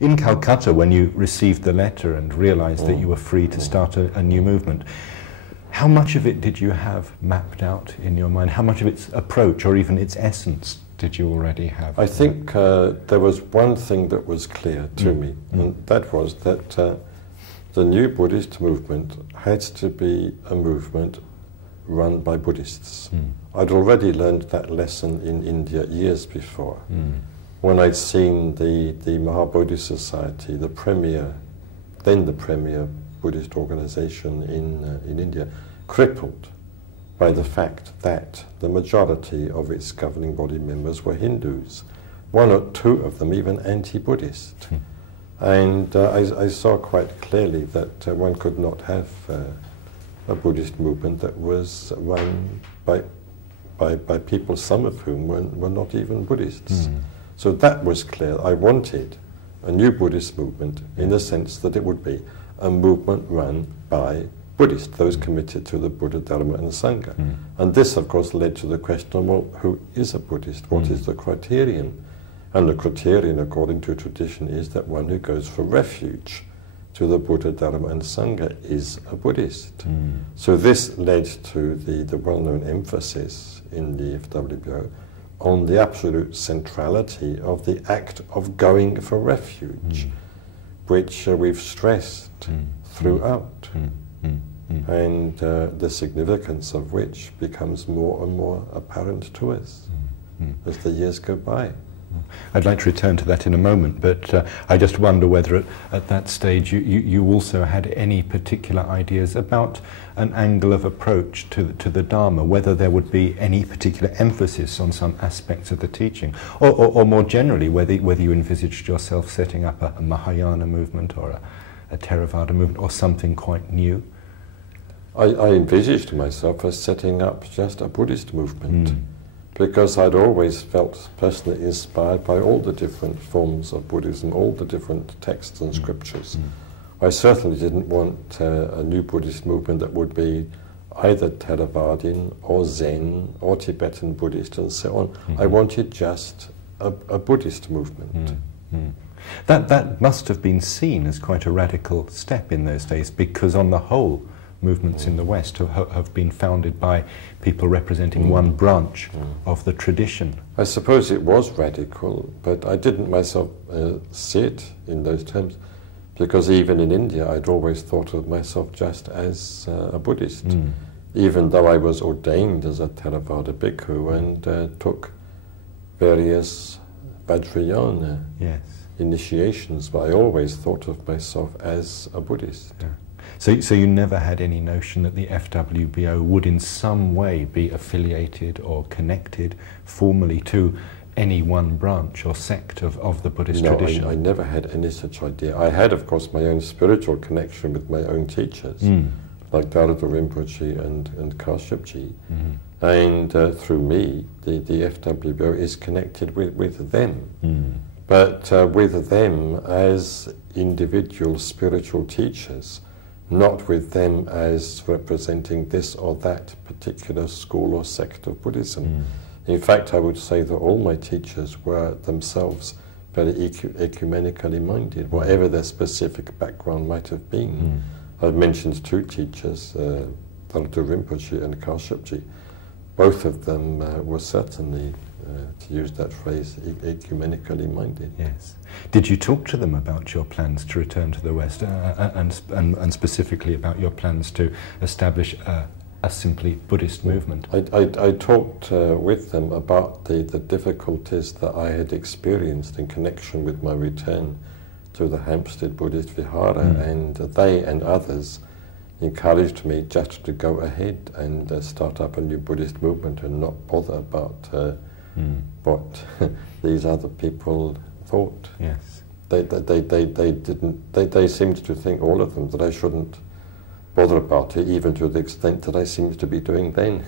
in Calcutta, when you received the letter and realized that you were free to start a new movement, how much of it did you have mapped out in your mind? How much of its approach or even its essence did you already have? I think there was one thing that was clear to me, and that was that the new Buddhist movement had to be a movement run by Buddhists. I'd already learned that lesson in India years before, when I'd seen the Mahabodhi Society, the premier Buddhist organization in India, crippled by the fact that the majority of its governing body members were Hindus, one or two of them even anti-Buddhist. And I saw quite clearly that one could not have a Buddhist movement that was run by people, some of whom were not even Buddhists. So that was clear. I wanted a new Buddhist movement in the sense that it would be a movement run by Buddhists, those committed to the Buddha, Dharma and Sangha. And this, of course, led to the question, well, who is a Buddhist? What is the criterion? And the criterion, according to tradition, is that one who goes for refuge to the Buddha, Dharma and Sangha is a Buddhist. So this led to the well-known emphasis in the FWBO on the absolute centrality of the act of going for refuge, which we've stressed throughout, and the significance of which becomes more and more apparent to us as the years go by. I'd like to return to that in a moment, but I just wonder whether at that stage you also had any particular ideas about an angle of approach to the Dharma, whether there would be any particular emphasis on some aspects of the teaching, or more generally, whether you envisaged yourself setting up a Mahayana movement or a Theravada movement or something quite new. I envisaged myself as setting up just a Buddhist movement. Because I'd always felt personally inspired by all the different forms of Buddhism, all the different texts and scriptures. I certainly didn't want a new Buddhist movement that would be either Theravadian or Zen or Tibetan Buddhist and so on. I wanted just a Buddhist movement. That must have been seen as quite a radical step in those days, because on the whole, movements in the West have been founded by people representing one branch of the tradition. I suppose it was radical, but I didn't myself see it in those terms, because even in India I'd always thought of myself just as a Buddhist, even though I was ordained as a Theravada bhikkhu and took various Vajrayana initiations, but I always thought of myself as a Buddhist. So you never had any notion that the FWBO would in some way be affiliated or connected formally to any one branch or sect of the Buddhist tradition? No, I never had any such idea. I had, of course, my own spiritual connection with my own teachers, like Dharada Rinpoche and Kashyapji. And through me, the FWBO is connected with them. But with them as individual spiritual teachers, not with them as representing this or that particular school or sect of Buddhism. In fact, I would say that all my teachers were themselves very ecumenically minded, whatever their specific background might have been. I've mentioned two teachers, Dharada Rinpoche and Kashyapji. Both of them were certainly, to use that phrase, ecumenically minded. Yes. Did you talk to them about your plans to return to the West, and specifically about your plans to establish a simply Buddhist movement? I talked with them about the difficulties that I had experienced in connection with my return to the Hampstead Buddhist Vihara, and they and others encouraged me just to go ahead and start up a new Buddhist movement and not bother about what these other people thought. Yes. They seemed to think, all of them, that I shouldn't bother about it, even to the extent that I seemed to be doing then.